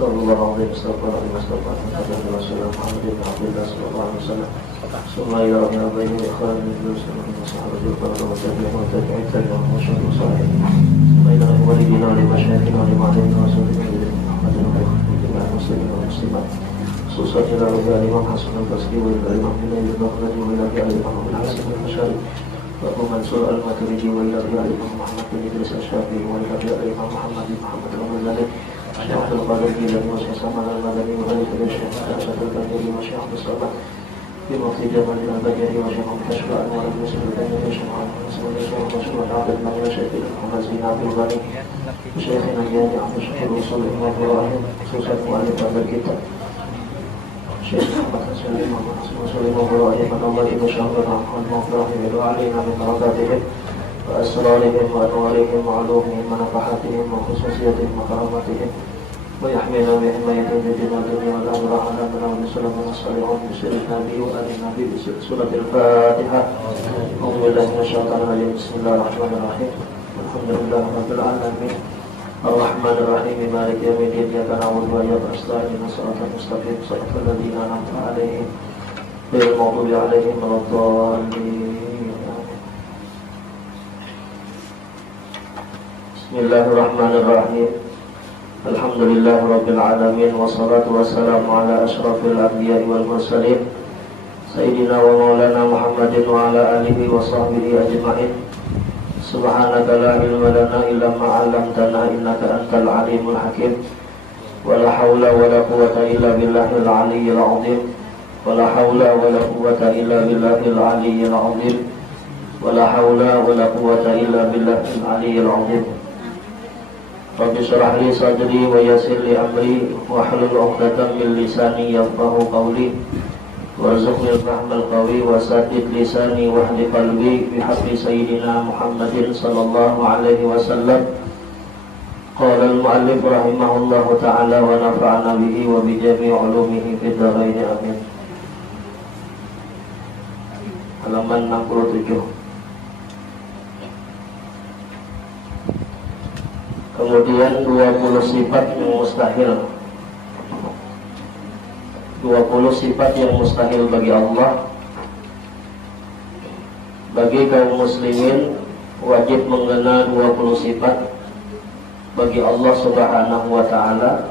Astagfirullahaladzim, astagfirullahaladzim, astagfirullahaladzim, Rasulullah Muhammad bin Abdullah sallallahu alaihi wasallam. Bismillahirrahmanirrahim. Ikhwan min muslimin wa sahabatul kiram wa tabi'in wa tabi'in tabi'in wa syukur salih. Bismillahirrahmanirrahim. Walidina wa limasyaikina wa limadina wa sallallahu Muhammadin wa lillahi muslimin wa muslimat. Khususnya lalu Imam Hasan al-Basri wa Imam Ibn Bakhladi wa ila Imam Hasan al-Ashari wa Abu Mansur al-Maturidi wa ila Imam Muhammad bin Idris al-Syafi'i wa ila Imam Muhammad bin Muhammad al-Ghazali Syekh Abdul Qadir Jilani wa Syekh Saman al-Madani wa ila Syekh Abdul Qadir wa Syekh Abdul Samad bi Mufti Jamal al-Bajari wa Syekh Kashfa al-Anwar wa Syekh Al-Bani wa Syekh Muhammad wa Syekh Muhammad Zain Abdul Ghani Syekh Najani Abdul Syekh Usul wa Ibrahim khusus muallif al-kitab Syekh Muhammad Hasan Muhammad Rasulullah wa Ibrahim wa Ibnu Syahrir Muhammad Ibrahim wa Ali min barakatihim wa asrarihim wa anwarihim wa ulumihim wa nafahatihim wa khususiyatihim wa karamatihim wa yahmina bi himayatihim fi dunya wal akhirah ala man sallallahu alaihi wa sallam nabi wa ali nabi surah al-Fatihah. A'udzu billahi minasyaitonir rajim. Bismillahirrahmanirrahim. Alhamdulillahirabbil alamin. Ar-Rahmanir Rahim. Maliki yaumiddin. Iyyaka na'budu wa iyyaka nasta'in. Shiratal mustaqim. Shiratal ladzina an'amta 'alaihim ghairil maghdubi 'alaihim waladdallin. Bismillahirrahmanirrahim. Alhamdulillahirabbil alamin wassalatu wassalamu ala asyrafil anbiya'i wal mursalin sayyidina wa maulana Muhammadin wa ala alihi wa sahbihi ajma'in. Subhanaka la ilma lana illa ma 'allamtana innaka antal alimul hakim. Wala haula wala quwwata illa billahil aliyyil 'azim. Wala haula wala quwwata illa billahil aliyyil 'azim. Wala haula wala quwwata illa billahil aliyyil 'azim. Rabbi shrah li sadri wa yassir li amri wahlul 'uqdatam min lisani yafqahu qawli warzuqni al-fahmal qawi wa saddid lisani wahdi qalbi bihaqqi sayyidina Muhammadin sallallahu alaihi wasallam. Qala al-mu'allif rahimahullahu ta'ala wa nafa'ana bihi wa bi jami'i 'ulumihi fid dharain amin. Halaman 67. Kemudian 20 sifat yang mustahil. 20 sifat yang mustahil bagi Allah. Bagi kaum muslimin wajib mengenal 20 sifat bagi Allah Subhanahu wa ta'ala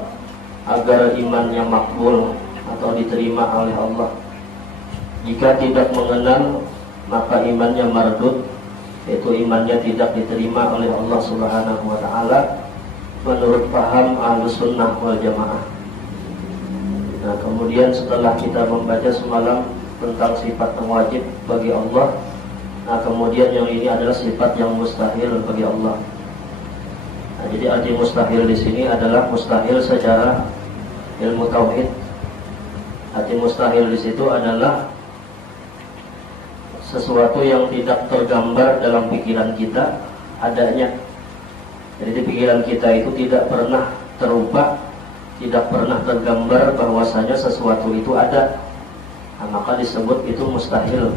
agar imannya makbul atau diterima oleh Allah. Jika tidak mengenal, maka imannya mardud, yaitu imannya tidak diterima oleh Allah Subhanahu wa ta'ala menurut paham Ahlus Sunnah wal Jamaah. Nah, kemudian setelah kita membaca semalam tentang sifat yang wajib bagi Allah, nah kemudian yang ini adalah sifat yang mustahil bagi Allah. Nah, jadi arti mustahil di sini adalah mustahil secara ilmu tauhid. Arti mustahil di situ adalah sesuatu yang tidak tergambar dalam pikiran kita adanya. Jadi di pikiran kita itu tidak pernah terubah, tidak pernah tergambar bahwasanya sesuatu itu ada. Nah, maka disebut itu mustahil.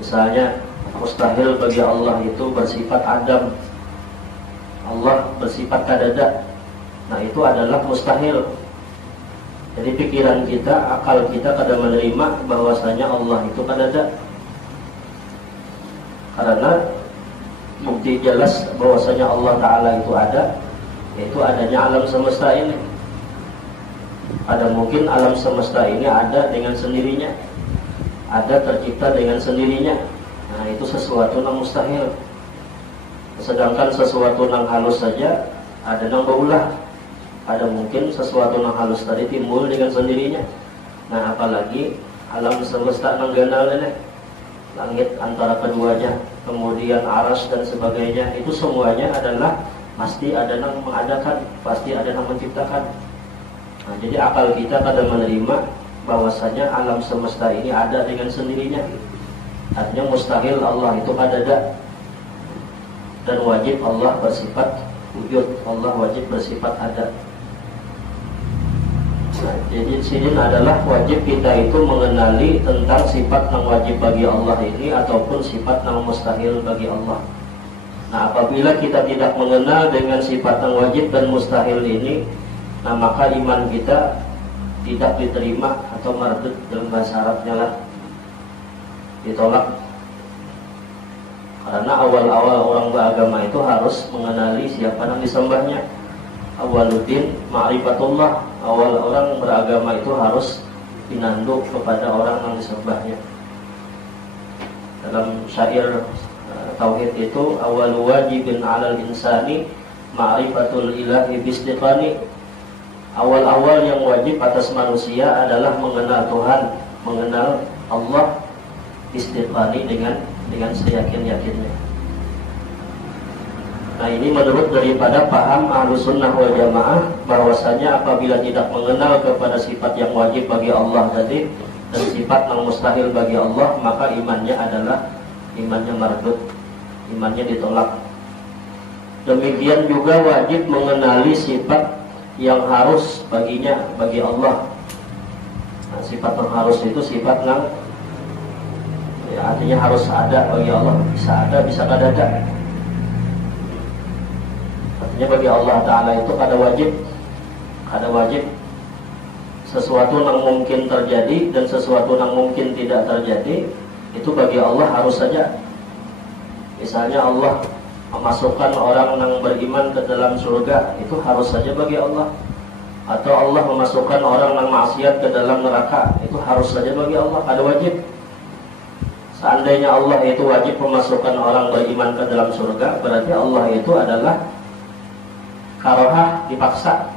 Misalnya mustahil bagi Allah itu bersifat adam. Allah bersifat kadada. Nah, itu adalah mustahil. Jadi pikiran kita, akal kita kadang menerima bahwasanya Allah itu kadada. Karena bukti jelas bahwasanya Allah Ta'ala itu ada, yaitu adanya alam semesta ini. Ada mungkin alam semesta ini ada dengan sendirinya, ada tercipta dengan sendirinya. Nah, itu sesuatu yang mustahil. Sedangkan sesuatu yang halus saja ada yang berulah. Ada mungkin sesuatu yang halus tadi timbul dengan sendirinya. Nah, apalagi alam semesta yang ganal ini, langit antara keduanya, kemudian aras dan sebagainya, itu semuanya adalah pasti ada yang mengadakan, pasti ada yang menciptakan. Nah, jadi akal kita kadang menerima bahwasanya alam semesta ini ada dengan sendirinya. Artinya mustahil Allah itu kadada. Dan wajib Allah bersifat wujud, Allah wajib bersifat ada. Nah, jadi sini adalah wajib kita itu mengenali tentang sifat yang wajib bagi Allah ini ataupun sifat yang mustahil bagi Allah. Nah, apabila kita tidak mengenal dengan sifat yang wajib dan mustahil ini, Nah maka iman kita tidak diterima atau mardud dalam bahasa Arabnya lah, ditolak. Karena awal-awal orang beragama itu harus mengenali siapa yang disembahnya. Awaluddin ma'rifatullah, awal orang beragama itu harus dinanduk kepada orang yang disembahnya. Dalam syair tauhid itu, awalu wajibin 'alal insani ma'rifatul ilahi bistiqani. Awal-awal yang wajib atas manusia adalah mengenal Tuhan, mengenal Allah istiqani dengan seyakin-yakinnya. Nah ini menurut daripada paham Ahlus Sunnah wal Jamaah, bahwasanya apabila tidak mengenal kepada sifat yang wajib bagi Allah tadi dan sifat yang mustahil bagi Allah, maka imannya adalah imannya mardud, imannya ditolak. Demikian juga wajib mengenali sifat yang harus baginya, bagi Allah. Nah, sifat yang harus itu sifat yang ya, artinya harus ada bagi Allah. Bisa ada, bisa kada ada. Artinya bagi Allah Ta'ala itu kada wajib. Sesuatu yang mungkin terjadi dan sesuatu yang mungkin tidak terjadi, itu bagi Allah harus saja. Misalnya Allah memasukkan orang yang beriman ke dalam surga, itu harus saja bagi Allah. Atau Allah memasukkan orang yang maksiat ke dalam neraka, itu harus saja bagi Allah, ada wajib. Seandainya Allah itu wajib memasukkan orang beriman ke dalam surga, berarti Allah itu adalah karohah, dipaksa.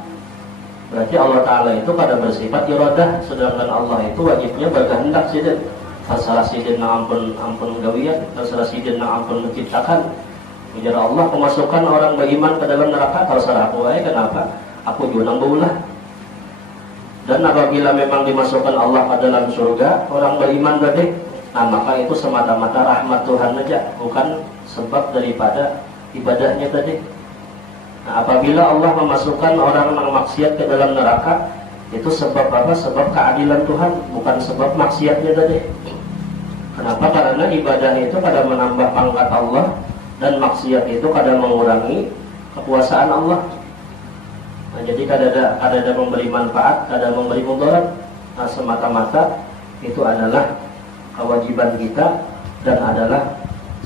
Berarti Allah Ta'ala itu kada bersifat iradah, sedangkan Allah itu wajibnya berkehendak sidin. Fasalah sidin na ampun gawian, fasalah sidin na ampun menciptakan. Bicara Allah memasukkan orang beriman ke dalam neraka, terserah aku aja, kenapa? Aku junang baulah. Dan apabila memang dimasukkan Allah ke dalam surga, orang beriman berarti, nah maka itu semata-mata rahmat Tuhan saja, bukan sebab daripada ibadahnya tadi. Nah, apabila Allah memasukkan orang yang maksiat ke dalam neraka, itu sebab apa? Sebab keadilan Tuhan, bukan sebab maksiatnya tadi. Kenapa? Karena ibadah itu kadang menambah pangkat Allah, dan maksiat itu kadang mengurangi kekuasaan Allah. Nah, jadi kadang ada memberi manfaat, kadang memberi mudarat. Nah, semata-mata itu adalah kewajiban kita dan adalah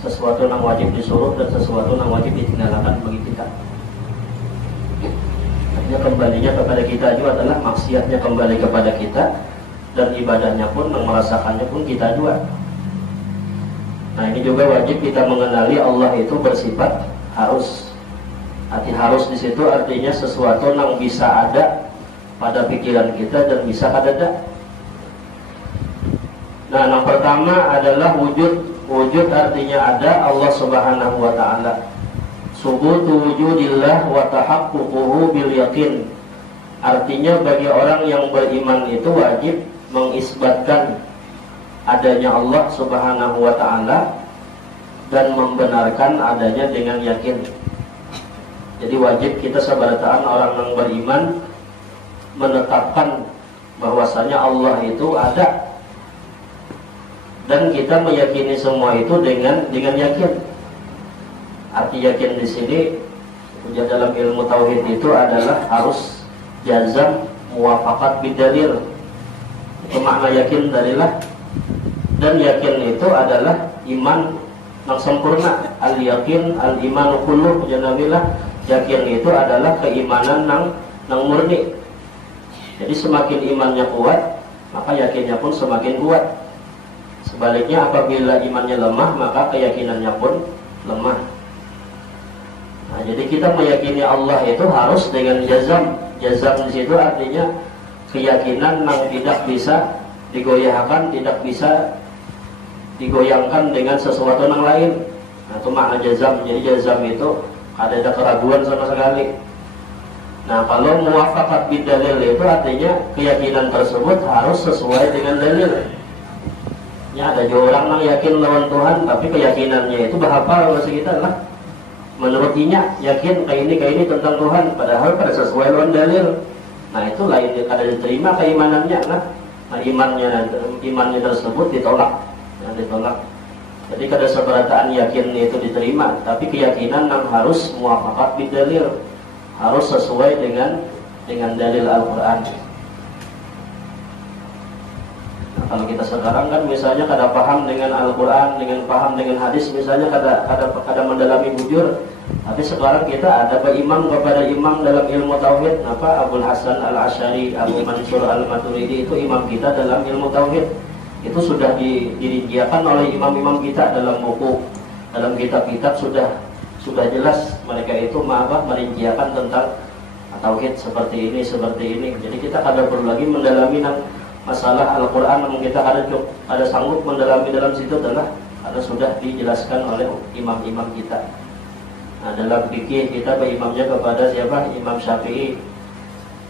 sesuatu yang wajib disuruh dan sesuatu yang wajib ditinggalkan bagi kita. Artinya kembalinya kepada kita juga adalah maksiatnya kembali kepada kita, dan ibadahnya pun yang merasakannya pun kita juga. Nah ini juga wajib kita mengenali Allah itu bersifat harus. Arti harus di situ artinya sesuatu yang bisa ada pada pikiran kita dan bisa kada. Nah yang pertama adalah wujud. Wujud artinya ada Allah Subhanahu wa Ta'ala. Subutu wujudillah wa tahaqququhu bil yaqin. Artinya bagi orang yang beriman itu wajib mengisbatkan adanya Allah Subhanahu wa Ta'ala dan membenarkan adanya dengan yakin. Jadi wajib kita sebarataan orang yang beriman menetapkan bahwasanya Allah itu ada, dan kita meyakini semua itu dengan yakin. Arti yakin di sini dalam ilmu tauhid itu adalah harus jazam muwafaqat bidalil. Itu makna yakin darilah. Dan yakin itu adalah iman yang sempurna. Al-yakin, al-imanu kullu, janabilah. Yakin itu adalah keimanan yang murni. Jadi semakin imannya kuat, maka yakinnya pun semakin kuat. Sebaliknya apabila imannya lemah, maka keyakinannya pun lemah. Nah, jadi kita meyakini Allah itu harus dengan jazam. Jazam di situ artinya keyakinan yang tidak bisa digoyahkan, tidak bisa digoyangkan dengan sesuatu yang lain. Nah, itu makna jazam. Jadi jazam itu ada keraguan sama sekali. Nah, kalau muwafaqat bidalil itu artinya keyakinan tersebut harus sesuai dengan dalil. Ya, ada juga orang yang yakin lawan Tuhan, tapi keyakinannya itu bahapal bahasa kita lah. Menurut inya yakin kayak ini tentang Tuhan, padahal pada sesuai lawan dalil. Nah, itu lain kada diterima keimanannya lah. Nah, imannya tersebut ditolak. Nah, ditolak. Jadi kada seberataan yakin itu diterima, tapi keyakinan yang harus muwafaqat bidalil, harus sesuai dengan dengan dalil Al-Quran. Nah, kalau kita sekarang kan misalnya kada paham dengan Al-Quran, dengan paham dengan hadis, misalnya kada mendalami bujur. Tapi sekarang kita ada imam kepada imam dalam ilmu tauhid, Abul Hasan Al-Asy'ari, Abu Mansur Al-Maturidi, itu imam kita dalam ilmu tauhid. Itu sudah dirinciakan oleh imam-imam kita dalam buku, dalam kitab-kitab sudah jelas mereka itu merinciakan tentang tauhid seperti ini. Jadi kita kada perlu lagi mendalami masalah Al-Quran, namun kita ada sanggup mendalami dalam situ adalah karena sudah dijelaskan oleh imam-imam kita. Nah, dalam fikih kita berimamnya kepada siapa? Imam Syafi'i.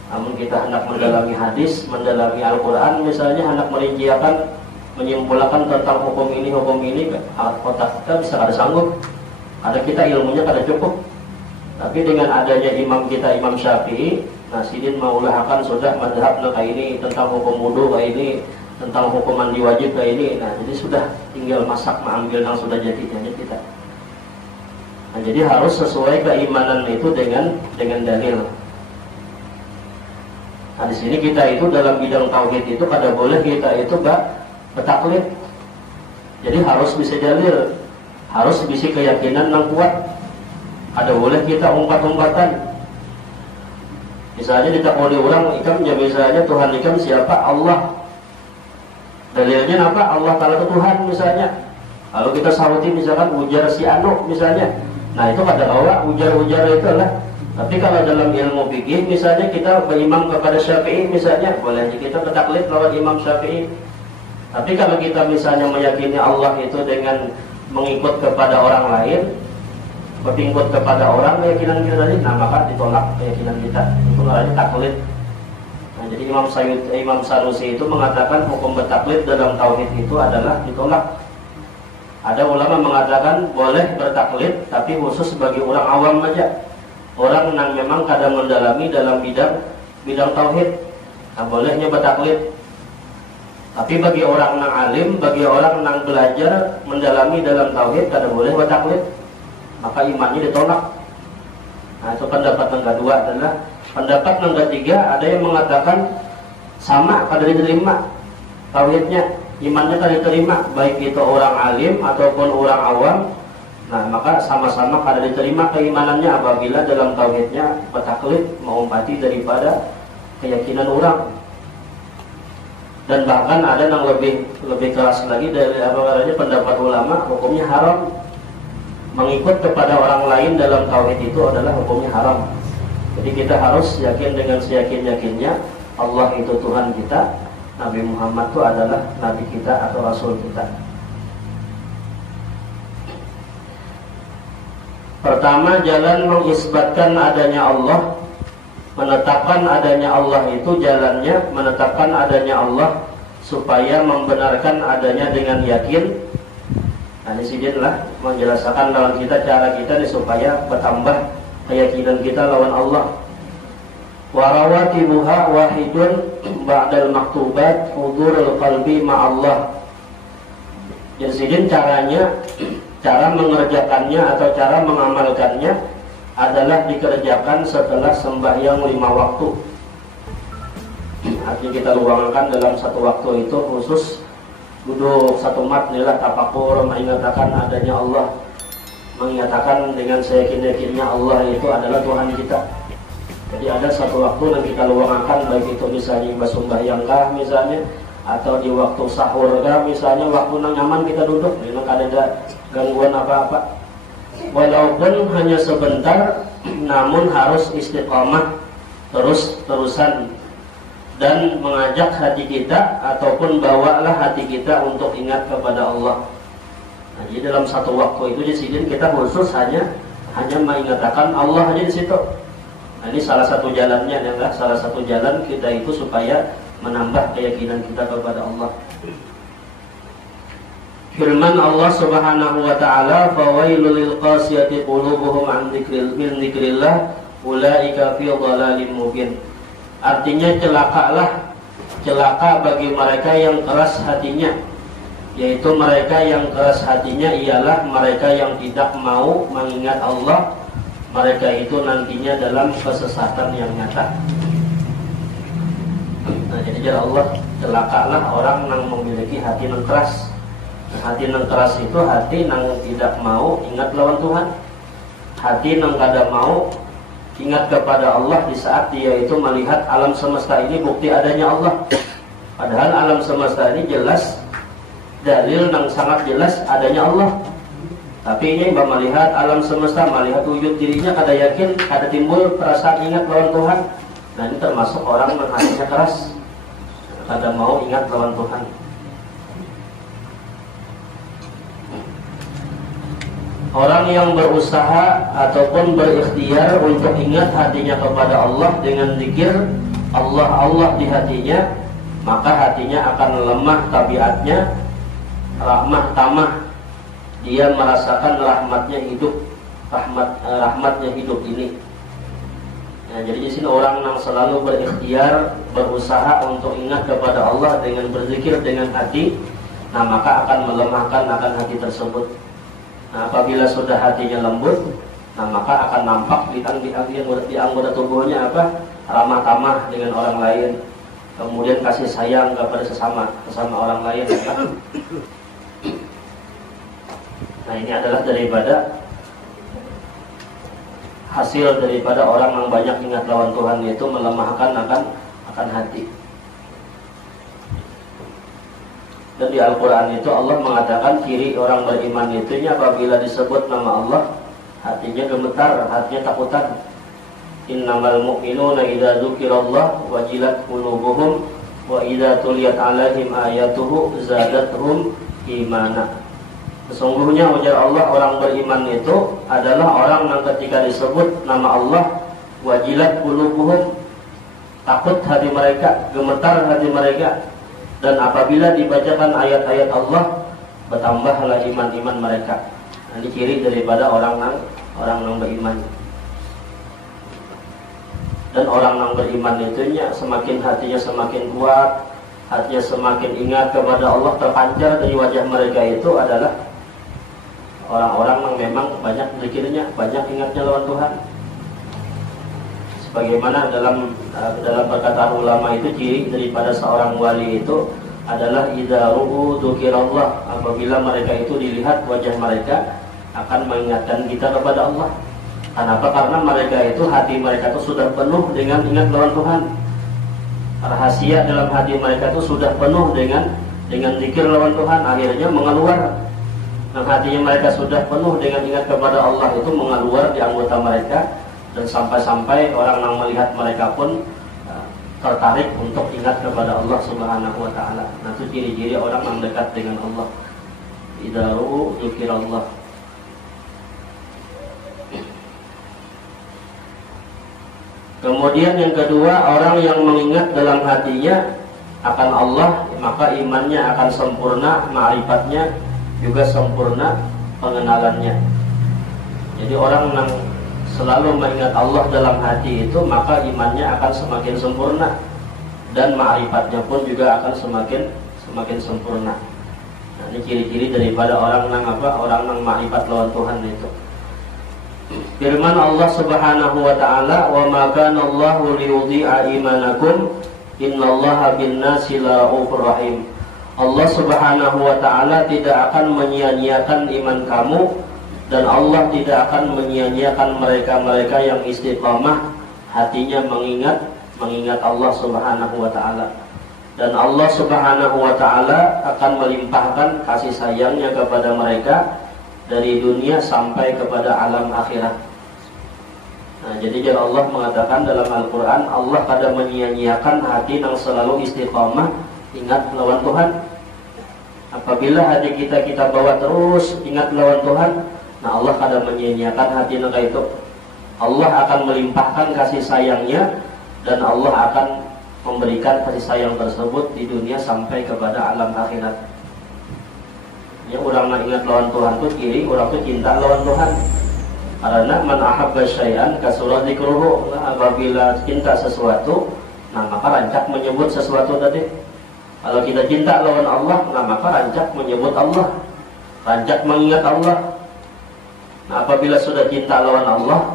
Namun kita hendak mendalami hadis, mendalami Al-Quran, misalnya hendak merinciakan, menyimpulkan tentang hukum ini, otak kita bisa kada sanggup. Ada kita ilmunya kada cukup. Tapi dengan adanya imam kita, Imam Syafi'i, nah sidin maulahakan sudah madhab kayak ini, tentang hukum wudu kayak ini, tentang hukum mandi wajib kayak ini. Nah jadi sudah tinggal masak, mengambil yang sudah jadi kita. Nah jadi harus sesuai keimanan itu dengan dalil. Nah di sini kita itu dalam bidang tauhid itu kada boleh kita itu betaklid. Jadi harus bisa dalil, harus bisa keyakinan yang kuat. Ada boleh kita umpat-umpatan. Misalnya ditakoni orang ikam, ya misalnya Tuhan ikam siapa? Allah. Dalilnya apa? Allah Ta'ala itu Tuhan misalnya. Kalau kita sahuti misalkan ujar si anu misalnya. Nah itu kada bawa ujar-ujar itu lah. Tapi kalau dalam ilmu fikih misalnya kita berimam kepada Syafi'i misalnya, boleh kita bertaklid lawan Imam Syafi'i. Tapi kalau kita misalnya meyakini Allah itu dengan mengikut kepada orang lain, berpingkut kepada orang keyakinan kita tadi, nah maka ditolak keyakinan kita. Itu namanya taklid. Nah, jadi Imam Sanusi itu mengatakan hukum bertaklid dalam tauhid itu adalah ditolak. Ada ulama mengatakan boleh bertaklid, tapi khusus bagi orang awam aja, orang yang memang kadang mendalami dalam bidang tauhid. Nah, bolehnya bertaklid. Tapi bagi orang yang alim, bagi orang yang belajar mendalami dalam tauhid, kada boleh bertaklid. Maka imannya ditolak. Nah itu pendapat yang kedua. Adalah pendapat yang ketiga, ada yang mengatakan sama kada diterima tauhidnya, imannya kada diterima, baik itu orang alim ataupun orang awam. Nah maka sama-sama kada diterima keimanannya apabila dalam tauhidnya bertaklid, mengumpati daripada keyakinan orang. Dan bahkan ada yang lebih keras lagi dari pendapat ulama, hukumnya haram. Mengikut kepada orang lain dalam tauhid itu adalah hukumnya haram. Jadi kita harus yakin dengan seyakin-yakinnya Allah itu Tuhan kita, Nabi Muhammad itu adalah Nabi kita atau Rasul kita. Pertama, jalan mengisbatkan adanya Allah, menetapkan adanya Allah itu jalannya menetapkan adanya Allah supaya membenarkan adanya dengan yakin. Nah disinilah menjelaskan lawan kita cara kita supaya bertambah keyakinan kita lawan Allah. Warawatibuha wahidun ba'dal maktubat hudurul qalbi ma'allah. Jadi cara mengerjakannya atau cara mengamalkannya adalah dikerjakan setelah sembahyang 5 waktu. Artinya kita luangkan dalam satu waktu itu khusus duduk satu mat inilah tafakur, mengingatkan adanya Allah, mengatakan dengan seyakin-yakinnya Allah itu adalah Tuhan kita. Jadi ada satu waktu yang kita luangkan, baik itu misalnya sembahyang kah misalnya, atau di waktu sahur kah misalnya, waktu yang nyaman kita duduk, memang ada gangguan apa-apa. Walaupun hanya sebentar, namun harus istiqamah terus-terusan. Dan mengajak hati kita ataupun bawalah hati kita untuk ingat kepada Allah. Nah, jadi dalam satu waktu itu di sini kita khusus hanya mengingatkan Allah aja di situ. Nah, ini salah satu jalannya, adalah salah satu jalan kita itu supaya menambah keyakinan kita kepada Allah. Firman Allah Subhanahu wa taala, "Fawailul lil qasiyati qulubuhum an dzikrillah ulaika fi dhalalin mubin." Artinya celaka bagi mereka yang keras hatinya, yaitu mereka yang keras hatinya ialah mereka yang tidak mau mengingat Allah. Mereka itu nantinya dalam kesesatan yang nyata. ujar Allah, celakalah orang yang memiliki hati yang keras. Hati yang keras itu hati yang tidak mau ingat lawan Tuhan, hati yang kada mau ingat kepada Allah di saat dia itu melihat alam semesta ini bukti adanya Allah. Padahal alam semesta ini jelas, dalil yang sangat jelas adanya Allah. Tapi ini melihat alam semesta, melihat wujud dirinya, kada yakin, kada timbul perasaan ingat lawan Tuhan. Nah ini termasuk orang yang hatinya keras, kada mau ingat lawan Tuhan. Orang yang berusaha ataupun berikhtiar untuk ingat hatinya kepada Allah dengan zikir Allah di hatinya, maka hatinya akan lemah tabiatnya, rahmah tamah. Dia merasakan rahmatnya hidup, rahmatnya hidup ini. Nah, jadi di sini orang yang selalu berikhtiar, berusaha untuk ingat kepada Allah dengan berzikir dengan hati, nah maka akan melemahkan akan hati tersebut. Nah, apabila sudah hatinya lembut, nah maka akan nampak di anggota tubuhnya apa? Ramah tamah dengan orang lain. Kemudian kasih sayang kepada sesama orang lain. Nah, ini adalah daripada hasil daripada orang yang banyak ingat lawan Tuhan, yaitu melemahkan akan hati. Dan di Al-Quran itu Allah mengatakan ciri orang beriman itu apabila disebut nama Allah, hatinya gemetar, hatinya takutan. Innamal mu'minuna idza dzukirallah wajilat qulubuhum wa idza tuliyat 'alaihim ayatuhu zadatuhum imana. Sesungguhnya ujar Allah, orang beriman itu adalah orang yang ketika disebut nama Allah wajilat qulubuhum, takut hati mereka, gemetar hati mereka. Dan apabila dibacakan ayat-ayat Allah, bertambahlah iman mereka. Nah, ini ciri daripada orang yang beriman. Dan orang yang beriman itunya semakin hatinya semakin kuat, hatinya semakin ingat kepada Allah, terpancar dari wajah mereka itu adalah orang-orang yang memang banyak zikirnya, banyak ingatnya lawan Tuhan. Sebagaimana dalam perkataan ulama itu ciri daripada seorang wali itu adalah idza ru'u dzukirallah, apabila mereka itu dilihat wajah mereka akan mengingatkan kita kepada Allah. Kenapa? Karena mereka itu hati mereka itu sudah penuh dengan ingat lawan Tuhan. Rahasia dalam hati mereka itu sudah penuh dengan zikir lawan Tuhan, akhirnya mengeluar. Nah, hatinya mereka sudah penuh dengan ingat kepada Allah itu mengeluar di anggota mereka. Dan sampai-sampai orang yang melihat mereka pun tertarik untuk ingat kepada Allah Subhanahu wa ta'ala. Nah, itu ciri-ciri orang yang dekat dengan Allah. Idza ru'u dzikirallah. Kemudian yang kedua, orang yang mengingat dalam hatinya akan Allah, maka imannya akan sempurna, ma'rifatnya juga sempurna, pengenalannya. Jadi orang yang selalu mengingat Allah dalam hati itu, maka imannya akan semakin sempurna dan ma'rifatnya pun juga akan semakin sempurna. Nah, ini ciri-ciri daripada orang yang ma'rifat lawan Tuhan itu. Firman Allah Subhanahu wa ta'ala, "Wa ma kana Allahu liyudhi'a imanakum, innallaha bin-nasi la'ufur rahim." Allah Subhanahu wa ta'ala tidak akan menyia-nyiakan iman kamu, dan Allah tidak akan menyia-nyiakan mereka-mereka yang istiqamah hatinya mengingat Allah Subhanahu wa ta'ala. Dan Allah Subhanahu wa ta'ala akan melimpahkan kasih sayangnya kepada mereka dari dunia sampai kepada alam akhirat. Nah, jadi Allah mengatakan dalam Al-Quran, Allah kadang menyia-nyiakan hati yang selalu istiqamah ingat lawan Tuhan. Apabila hati kita bawa terus ingat lawan Tuhan, nah Allah kadang menyia-nyiakan hati mereka itu. Allah akan melimpahkan kasih sayangnya, dan Allah akan memberikan kasih sayang tersebut di dunia sampai kepada alam akhirat. Ya, orang yang ingat lawan Tuhan itu ciri orang itu cinta lawan Tuhan. Karena man ahabba syai'an kasura dzikruhu. Apabila cinta sesuatu, nah maka rancak menyebut sesuatu tadi. Kalau kita cinta lawan Allah, nah maka rancak menyebut Allah, rancak mengingat Allah. Nah, apabila sudah cinta lawan Allah,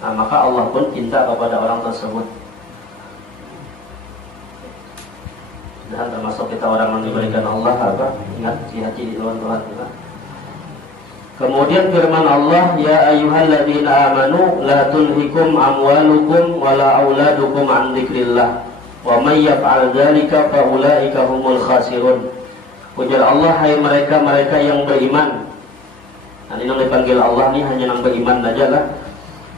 nah maka Allah pun cinta kepada orang tersebut. Dan termasuk kita orang yang diberikan Allah apa? Ingat hati di lawan Tuhan kita. Kemudian firman Allah, ya ayyuhalladzina amanu la tulhikum amwalukum wala auladukum an dzikrillah wa may yaf'al dzalika fa ulaika humul khasirun. Ujar Allah, hai mereka-mereka yang beriman. Nanti yang dipanggil Allah ini hanya yang beriman saja lah.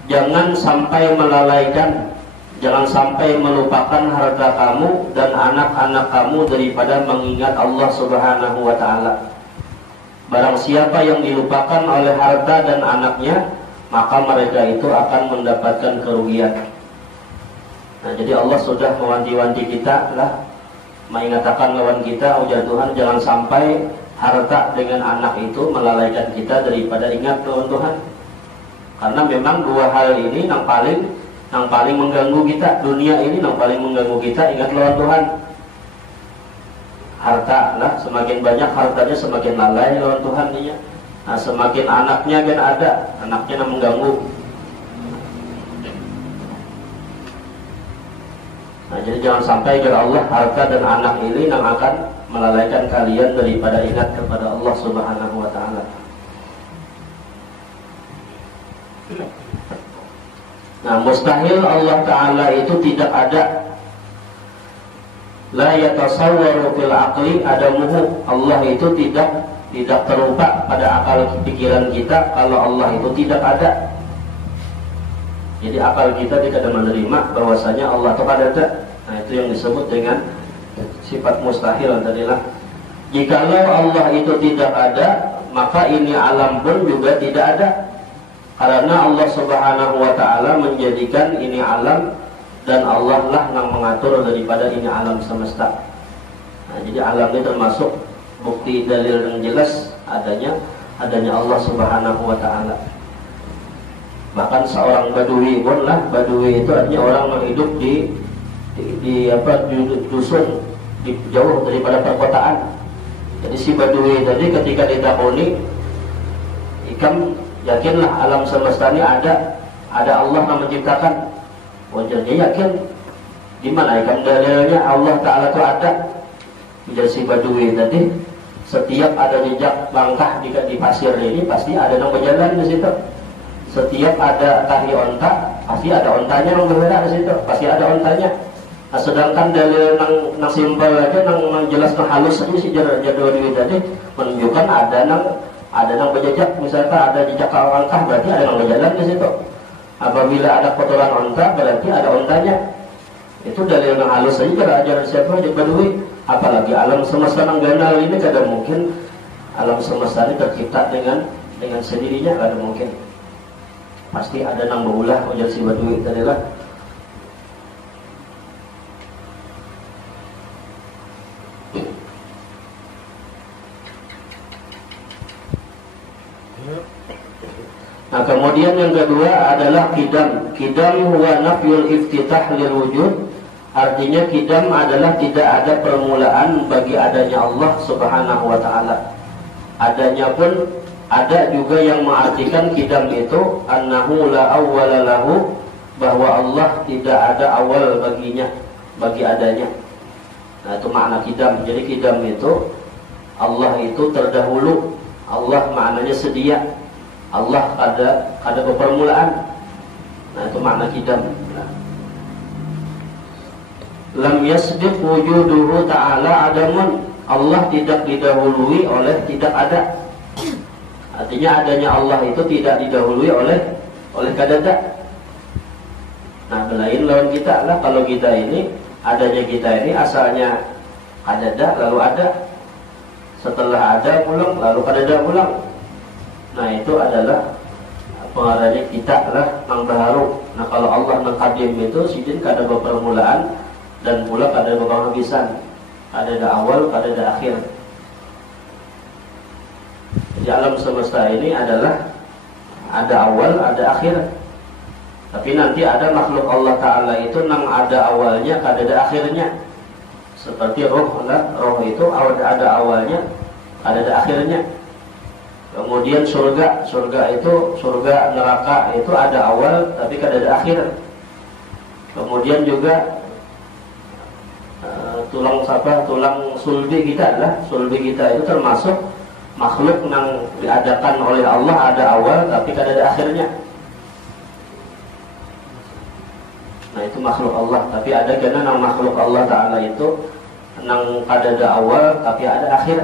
Jangan sampai melalaikan, jangan sampai melupakan harta kamu dan anak-anak kamu daripada mengingat Allah Subhanahu wa taala. Barang siapa yang dilupakan oleh harta dan anaknya, maka mereka itu akan mendapatkan kerugian. Nah, jadi Allah sudah mewanti-wanti kita lah, mengingatkan lawan kita, ujar Tuhan, jangan sampai harta dengan anak itu melalaikan kita daripada ingat lawan Tuhan. Karena memang dua hal ini yang paling mengganggu kita. Dunia ini yang paling mengganggu kita, ingat lawan Tuhan. Harta lah, semakin banyak hartanya semakin lalai lawan Tuhan dia. Nah, semakin anaknya kan ada, anaknya yang mengganggu. Nah, jadi jangan sampai kepada Allah harta dan anak ini yang akan melalaikan kalian daripada ingat kepada Allah Subhanahu wa taala. Nah, mustahil Allah taala itu tidak ada. La yatasawwaru fil aqli adamuhu. Allah itu tidak terlupa pada akal pikiran kita kalau Allah itu tidak ada. Jadi akal kita tidak menerima bahwasanya Allah itu ada. Nah, itu yang disebut dengan sifat mustahil tadilah. Jikalau Allah itu tidak ada, maka ini alam pun juga tidak ada. Karena Allah Subhanahu wa taala menjadikan ini alam, dan Allah lah yang mengatur daripada ini alam semesta. Nah, jadi alam ini termasuk bukti dalil yang jelas adanya Allah Subhanahu wa taala. Bahkan seorang badui pun lah, badui itu artinya orang yang hidup di dusun, jauh daripada perkotaan. Jadi si badui tadi ketika ditakoni, ikam yakinlah alam semesta ini ada Allah yang menciptakan. Wajarnya yakin. Di mana ikan dalilnya Allah Ta'ala itu ada? Ujar si badui tadi, setiap ada jejak langkah di pasir ini pasti ada yang berjalan di situ. Setiap ada tahi onta pasti ada ontanya yang bergerak di situ, pasti ada ontanya. Nah, sedangkan dalil yang simpel aja, yang jelas, yang halus saja si badui tadi menunjukkan ada yang berjejak. Misalkan ada jejak langkah, berarti ada yang berjalan di situ. Apabila ada kotoran onta, berarti ada ontanya. Itu dalil yang halus saja kalau ajaran siapa aja badui. Apalagi alam semesta yang ganal ini, tidak mungkin alam semesta ini tercipta dengan sendirinya, tidak mungkin. Pasti ada yang berulah, ujar si badui tadilah. Nah, kemudian yang kedua adalah kidam. Kidam huwa nafyul iftitah lil wujud. Artinya kidam adalah tidak ada permulaan bagi adanya Allah Subhanahu wa taala. Adanya pun ada juga yang mengartikan kidam itu annahu la awwala lahu, bahwa Allah tidak ada awal baginya, bagi adanya. Nah, itu makna kidam. Jadi kidam itu Allah itu terdahulu. Allah maknanya sedia. Allah ada permulaan. Nah, itu makna kidam. Nah. Lam yasbiq wujuduhu ta'ala adamun. Allah tidak didahului oleh tidak ada. Artinya adanya Allah itu tidak didahului oleh kadada. Nah, lain lawan kita lah. Kalau kita ini, adanya kita ini asalnya kadada lalu ada. Setelah ada pulang lalu kadada pulang. Nah, itu adalah pengarahnya kita lah yang baru. Nah, kalau Allah yang qadim itu sidin kada permulaan dan pula kada penghabisan. Ada awal, ada akhir. Jadi alam semesta ini adalah ada awal, ada akhir. Tapi nanti ada makhluk Allah Ta'ala itu yang ada awalnya, ada akhirnya. Seperti roh lah, roh itu ada awalnya, ada akhirnya. Kemudian surga itu, surga neraka itu ada awal tapi kada ada akhir. Kemudian juga tulang sulbi kita adalah sulbi kita itu termasuk makhluk yang diadakan oleh Allah, ada awal tapi kada ada akhirnya. Nah itu makhluk Allah, tapi ada kena nang makhluk Allah Ta'ala itu nang kada ada awal tapi ada akhir.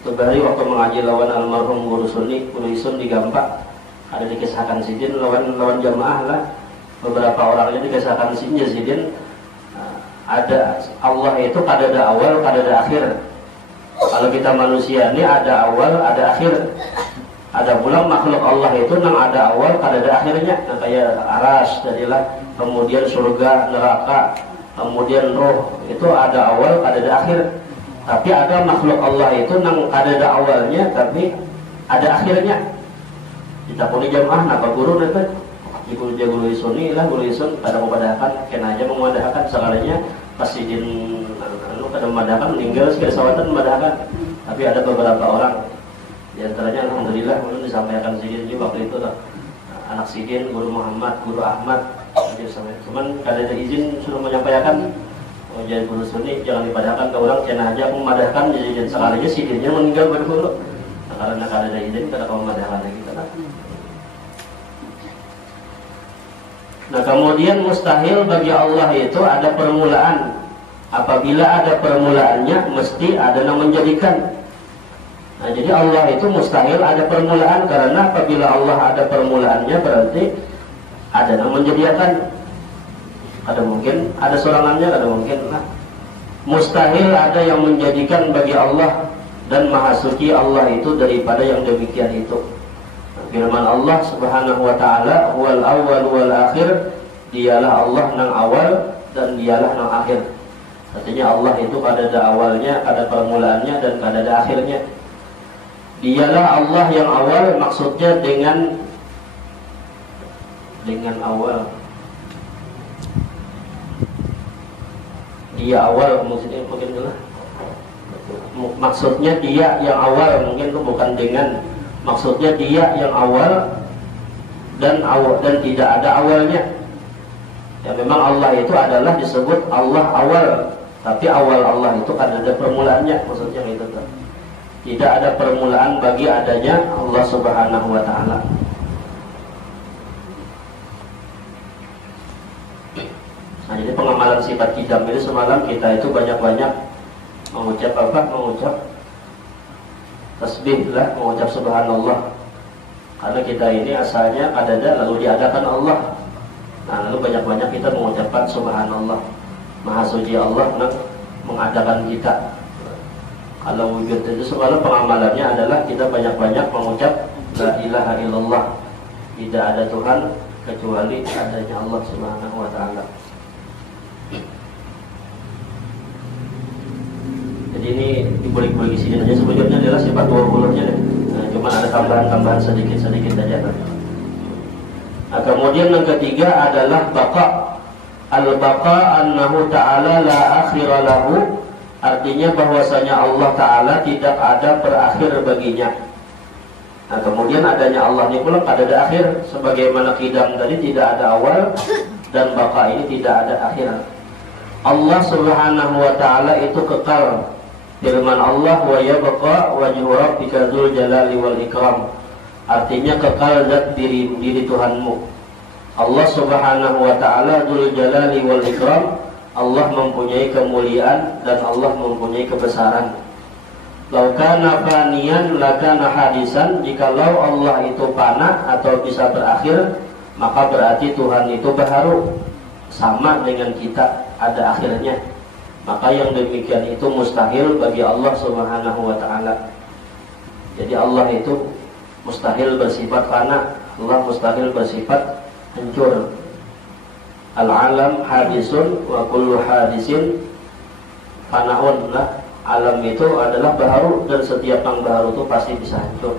Itu bari waktu mengaji lawan almarhum Guru Isun di Gampak, ada dikisahkan sidin lawan jamaah lah, beberapa orangnya dikisahkan sidin ada Allah itu kada ada awal kada ada akhir. Kalau kita manusia ini ada awal ada akhir. Ada pula makhluk Allah itu nang ada awal kada ada akhirnya. Nah, kayak aras jadilah, kemudian surga, neraka, kemudian roh, itu ada awal kada ada akhir. Tapi ada makhluk Allah itu nang kada ada awalnya tapi ada akhirnya. Kita punya jamaah napa guru nanti guru Isuni lah, Guru Isun kada memadahkan, kena aja memadahkan sekalinya pasidin kada memadahkan, meninggal sekali sawatan memadahkan. Tapi ada beberapa orang di antaranya alhamdulillah belum disampaikan sidin juga waktu itu lah. Anak sidin Guru Muhammad, Guru Ahmad, cuman kada ada izin suruh menyampaikan. Jadi Guru Sunni jangan dipadahkan ke orang, kena aja memadahkan, jadi sekalinya sidinnya meninggal berdulu. Nah, karena kada ada izin kada kau memadahkan lagi kan. Nah kemudian mustahil bagi Allah itu ada permulaan. Apabila ada permulaannya mesti ada yang menjadikan. Nah jadi Allah itu mustahil ada permulaan, karena apabila Allah ada permulaannya berarti ada yang menjadikan. Ada mungkin ada sorangannya, ada mungkin lah. Mustahil ada yang menjadikan bagi Allah, dan maha suci Allah itu daripada yang demikian itu. Firman Allah Subhanahu wa taala, "Wal awwal wal akhir", dialah Allah nang awal dan dialah nang akhir. Artinya Allah itu kada ada awalnya, kada permulaannya dan kada ada akhirnya. Dialah Allah yang awal, maksudnya dengan awal. Dia awal maksudnya mungkin itulah. Maksudnya dia yang awal, mungkin itu bukan dengan. Maksudnya dia yang awal dan tidak ada awalnya. Ya memang Allah itu adalah disebut Allah awal, tapi awal Allah itu kan ada permulaannya, maksudnya itu kan. Tidak ada permulaan bagi adanya Allah Subhanahu wa taala. Nah, jadi pengamalan sifat kidam itu semalam kita itu banyak-banyak mengucap tasbih lah, mengucap subhanallah. Karena kita ini asalnya ada lalu diadakan Allah. Nah, lalu banyak-banyak kita mengucapkan subhanallah. Maha suci Allah mengadakan kita. Kalau wujud itu semalam pengamalannya adalah kita banyak-banyak mengucap la ilaha illallah. Tidak ada Tuhan kecuali adanya Allah Subhanahu wa taala. Jadi ini dibalik-balik sini aja, sebetulnya adalah sifat 20-nya deh. Nah, cuma ada tambahan-tambahan sedikit-sedikit saja. Nah, kemudian yang ketiga adalah baqa. Al-baqa annahu ta'ala la akhira lahu, artinya bahwasanya Allah Ta'ala tidak ada berakhir baginya. Nah, kemudian adanya Allah ini pula ada akhir, sebagaimana kidam tadi tidak ada awal, dan baqa ini tidak ada akhir. Allah Subhanahu wa ta'ala itu kekal. Firman Allah, wa yabqa wajhu rabbika dzul jalali wal ikram, artinya kekal zat diri Tuhanmu. Allah Subhanahu wa ta'ala dzul jalali wal ikram, Allah mempunyai kemuliaan dan Allah mempunyai kebesaran. Lau kana faniyan lakana hadisan, jikalau Allah itu fana atau bisa berakhir, maka berarti Tuhan itu baharu, sama dengan kita ada akhirnya. Maka yang demikian itu mustahil bagi Allah Subhanahu wa ta'ala. Jadi Allah itu mustahil bersifat fana, Allah mustahil bersifat hancur. Al-alam hadisun wa kullu hadisin fanaun lah. Alam itu adalah baharu, dan setiap yang baharu itu pasti bisa hancur.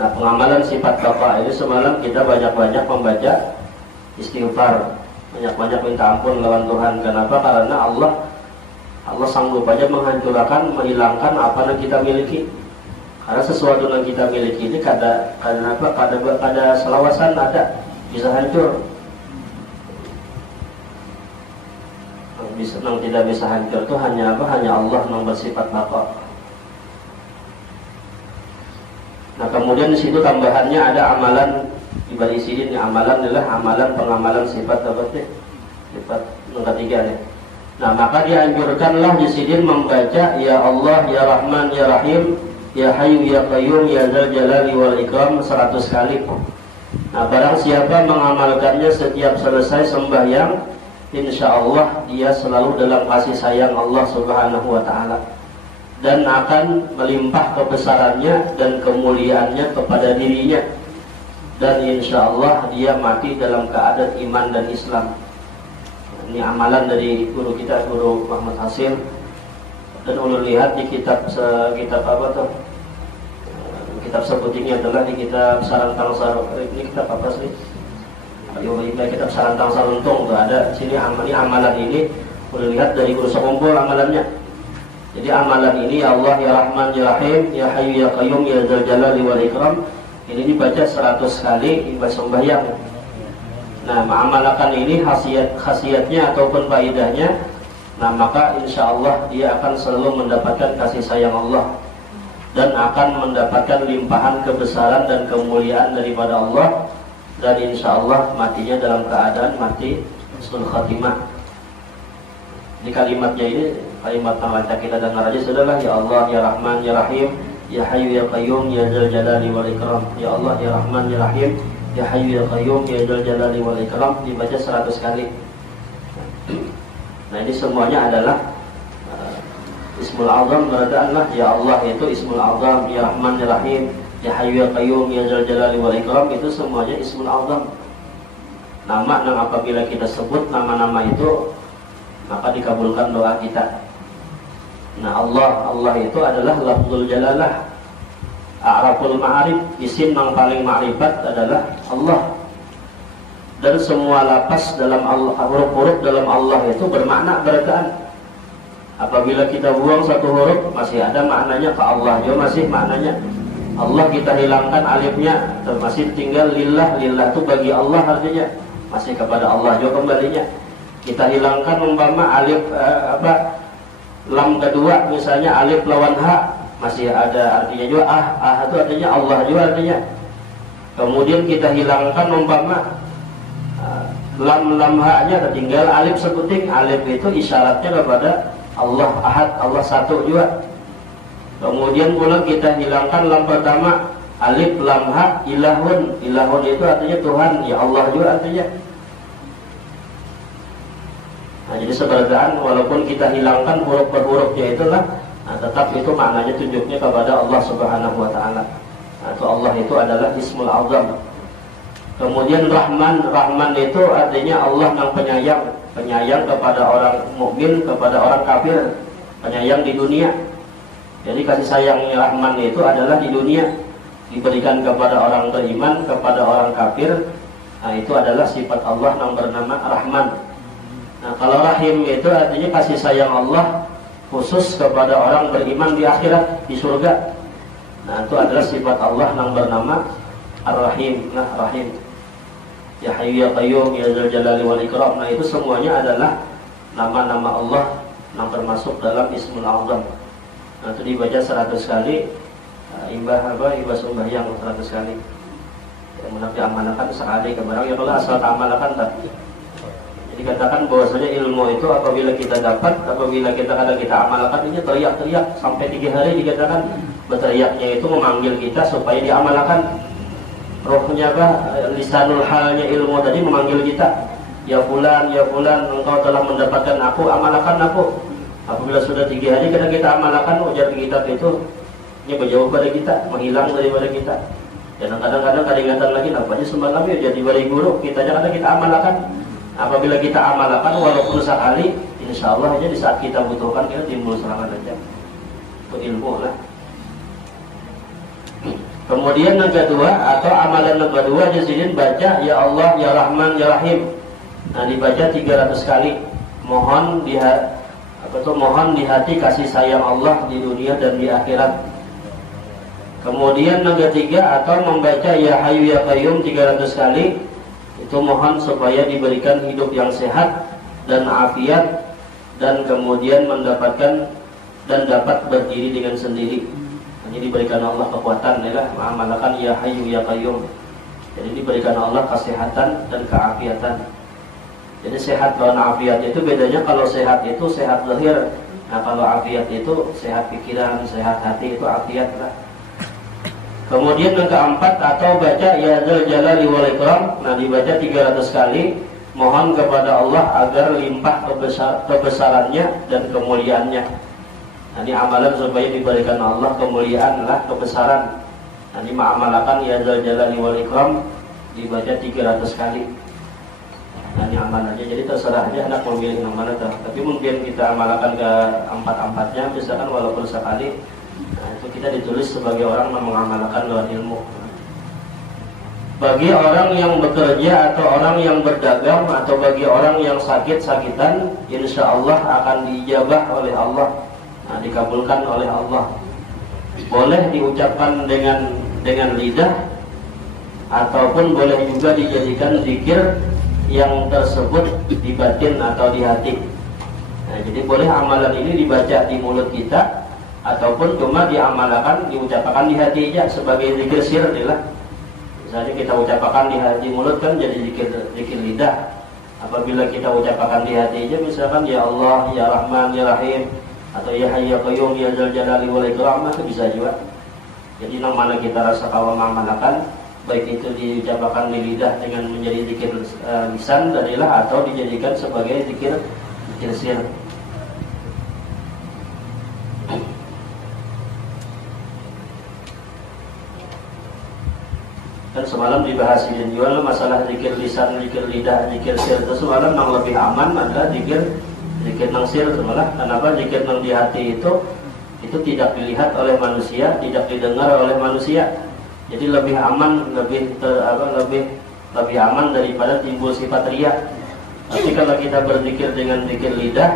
Nah, pengamalan sifat baqa ini semalam kita banyak-banyak membaca istighfar, banyak-banyak minta ampun lawan Tuhan. Kenapa? Karena Allah sanggup aja menghancurkan, menghilangkan apa yang kita miliki. Karena sesuatu yang kita miliki ini kada selawasan ada bisa hancur. tidak bisa hancur itu hanya apa? Hanya Allah yang bersifat baqa. Nah kemudian di situ tambahannya ada amalan ibadah isidin. Amalan adalah amalan pengamalan sifat apa sih? Sifat yang ketiga nih. Nah maka dianjurkanlah di sini membaca ya Allah, ya Rahman, ya Rahim, ya Hayyu, ya Qayyum, ya Dzal Jalali wal Ikram 100 kali. Nah barang siapa mengamalkannya setiap selesai sembahyang, insya Allah dia selalu dalam kasih sayang Allah Subhanahu wa Ta'ala, dan akan melimpah kebesarannya dan kemuliaannya kepada dirinya, dan insya Allah dia mati dalam keadaan iman dan Islam. Ini amalan dari guru kita, Guru Muhammad Hasil. Dan ulun lihat di kitab apa tuh? Kitab sebutingnya adalah di kitab Sarantang ini kitab apa sih? Ayo kitab Sarantang Saruntung tuh ada sini amalan ini ulun lihat dari guru sekumpul amalannya. Jadi amalan ini ya Allah, ya Rahman, ya Rahim, ya Hayyu, ya Qayyum, ya Dzal Jalali wal Ikram ini dibaca 100 kali ibadah sembahyang. Nah, mengamalkan ini khasiatnya ataupun faedahnya, nah maka insya Allah dia akan selalu mendapatkan kasih sayang Allah dan akan mendapatkan limpahan kebesaran dan kemuliaan daripada Allah, dan insya Allah matinya dalam keadaan mati husnul khatimah. Di kalimatnya ini, kalimat yang kita dengar aja sudahlah, ya Allah, ya Rahman, ya Rahim, ya Hayyu, ya Qayyum, ya Dzal Jalali wal Ikram, ya Allah, ya Rahman, ya Rahim, ya Hayyu, ya Qayyum, ya Dzal Jalali wal Ikram dibaca 100 kali. Nah ini semuanya adalah Ismul Azam. Beradaanlah ya Allah itu Ismul Azam, ya Rahman, ya Rahim, ya Hayyu, ya Qayyum, ya Dzal Jalali wal Ikram itu semuanya Ismul Azam. Nama yang apabila kita sebut nama-nama itu maka dikabulkan doa kita. Nah Allah itu adalah lafzul jalalah, a'raful ma'arif, isim yang paling ma'rifat adalah Allah. Dan semua lapas dalam Allah, huruf-huruf dalam Allah itu bermakna berkaan. Apabila kita buang satu huruf masih ada maknanya ke Allah juga masih maknanya. Allah kita hilangkan alifnya masih tinggal lillah, lillah itu bagi Allah artinya masih kepada Allah juga kembalinya. Kita hilangkan umpama alif lam kedua misalnya alif lawan ha masih ada artinya juga itu artinya Allah juga artinya. Kemudian kita hilangkan umpama lam ha-nya tertinggal alif sebuting, alif itu isyaratnya kepada Allah ahad, Allah satu juga. Kemudian pula kita hilangkan lam pertama alif lam ha ilahun, ilahun itu artinya Tuhan, ya Allah juga artinya. Nah, jadi sebergaan walaupun kita hilangkan huruf per hurufnya itulah, nah, tetap itu maknanya tunjuknya kepada Allah Subhanahu wa Ta'ala. Nah, itu Allah itu adalah Ismul Azam. Kemudian Rahman, Rahman itu artinya Allah yang penyayang, penyayang kepada orang mukmin, kepada orang kafir, penyayang di dunia. Jadi kasih sayangnya Rahman itu adalah di dunia, diberikan kepada orang beriman, kepada orang kafir. Nah, itu adalah sifat Allah yang bernama Rahman. Nah kalau Rahim itu artinya kasih sayang Allah khusus kepada orang beriman di akhirat, di surga. Nah itu adalah sifat Allah yang bernama Ar-Rahim. Nah Rahim, ya Hayyu, ya Qayyum, ya Dzal Jalali wal Ikram. Nah itu semuanya adalah nama-nama Allah yang termasuk dalam Ismul Azam. Nah itu dibaca 100 kali, imbah sembahyang 100 kali. Yang menak diamalkan sekali kebarang ya kalau asal amalkan tak. Dikatakan bahwasanya ilmu itu apabila kita dapat, apabila kita kadang kita amalkan ini teriak-teriak sampai 3 hari dikatakan berteriaknya itu memanggil kita supaya diamalkan. Rohnya lisanul halnya ilmu tadi memanggil kita, ya fulan, engkau telah mendapatkan aku, amalkan aku. Apabila sudah 3 hari kadang kita amalkan, ujar kitab itu ini berjauh pada kita, menghilang daripada kita. Dan kadang-kadang ingatan lagi nampaknya semalam ya jadi bari guru, kita kadang kita amalkan. Apabila kita amalkan walaupun sekali, insya Allah aja di saat kita butuhkan kita timbul serangan aja. Itu ilmu lah. Kemudian yang kedua atau amalan yang kedua di sini baca ya Allah, ya Rahman, ya Rahim. Nah dibaca 300 kali. Mohon di hati kasih sayang Allah di dunia dan di akhirat. Kemudian yang ketiga atau membaca ya Hayyu, ya Qayyum 300 kali. Itu mohon supaya diberikan hidup yang sehat dan afiat dan kemudian mendapatkan dan dapat berdiri dengan sendiri. Jadi diberikan Allah kekuatan, adalah mengamalkan ya hayyu ya qayyum. Jadi diberikan Allah kesehatan dan keafiatan. Jadi sehat lawan afiat itu bedanya, kalau sehat itu sehat zahir. Nah kalau afiat itu sehat pikiran, sehat hati, itu afiat lah. Kemudian yang keempat, atau baca ya dzal jalali wal ikram. Nah dibaca 300 kali, mohon kepada Allah agar limpah kebesarannya dan kemuliaannya. Nah, ini amalan supaya diberikan Allah kemuliaan lah, kebesaran. Nah, ini mengamalkan ya dzal jalali wal ikram dibaca 300 kali. Nah, ini amalannya. Jadi terserah aja anak memilih yang mana. Tapi mungkin kita amalkan ke empat-empatnya, misalkan walaupun sekali. Nah, itu kita ditulis sebagai orang yang mengamalkan dengan ilmu. Bagi orang yang bekerja atau orang yang berdagang atau bagi orang yang sakit-sakitan, insya Allah akan diijabah oleh Allah. Nah, dikabulkan oleh Allah. Boleh diucapkan dengan lidah, ataupun boleh juga dijadikan zikir yang tersebut di batin atau di hati. Nah, jadi boleh amalan ini dibaca di mulut kita, ataupun cuma diamalkan, diucapkan di hati aja sebagai zikir sir adalah. Misalnya kita ucapkan di mulut kan jadi zikir lidah. Apabila kita ucapkan di hati aja, misalkan ya Allah, ya Rahman, ya Rahim, atau ya Hayy ya Qayyum, ya Dzal Jalali wal Ikram, itu bisa juga. Jadi yang mana kita rasa kalau mengamalkan, baik itu diucapkan di lidah dengan menjadi zikir lisan darilah, atau dijadikan sebagai zikir sir. Dan semalam dibahas ini juga masalah zikir lisan, zikir lidah, zikir sir. Itu semalam yang lebih aman adalah zikir nang sir semalam. Kenapa? Zikir nang di hati itu tidak dilihat oleh manusia, tidak didengar oleh manusia. Jadi lebih aman, lebih aman daripada timbul sifat riya. Tapi kalau kita berzikir dengan zikir lidah,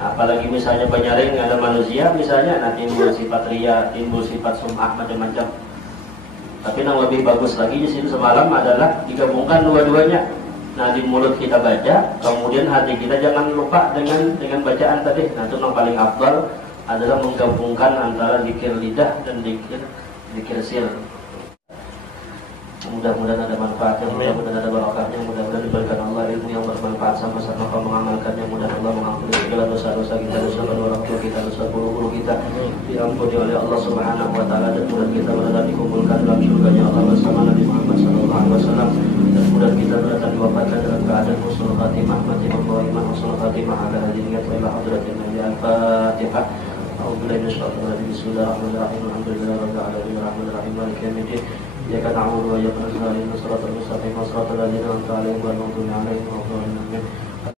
apalagi misalnya banyarin ada manusia, misalnya nanti timbul sifat riya, timbul sifat sum'ah, macam-macam. Tapi yang lebih bagus lagi di sini semalam adalah digabungkan dua-duanya. Nah, di mulut kita baca, kemudian hati kita jangan lupa dengan bacaan tadi. Nah, itu yang paling afdal adalah menggabungkan antara zikir lidah dan zikir sir. Mudah-mudahan ada manfaatnya, mudah-mudahan ada barakahnya, mudah-mudahan diberikan Allah ilmu yang bermanfaat sama-sama kau mengamalkannya. Mudah-mudahan Allah mengampuni segala dosa-dosa kita, dosa orang tua kita, dosa guru-guru kita, diampuni oleh Allah Subhanahu wa taala, dan mudah kita berada dikumpulkan dalam surganya Allah bersama Nabi Muhammad sallallahu alaihi wasallam, dan mudah kita berada diwafatkan dalam keadaan husnul khatimah, mati berqaimah husnul khatimah ala hadiniyat wa ila hadratin Nabi al-Fatihah. A'udzubillahi minasyaitonir rajim. Bismillahirrahmanirrahim. Alhamdulillahirabbil alamin arrahmanir rahim maliki yaumiddin. Iyyaka na'budu wa iyyaka nasta'in. Shiratal mustaqim, shiratal ladzina an'amta 'alaihim ghairil maghdubi 'alaihim waladdallin.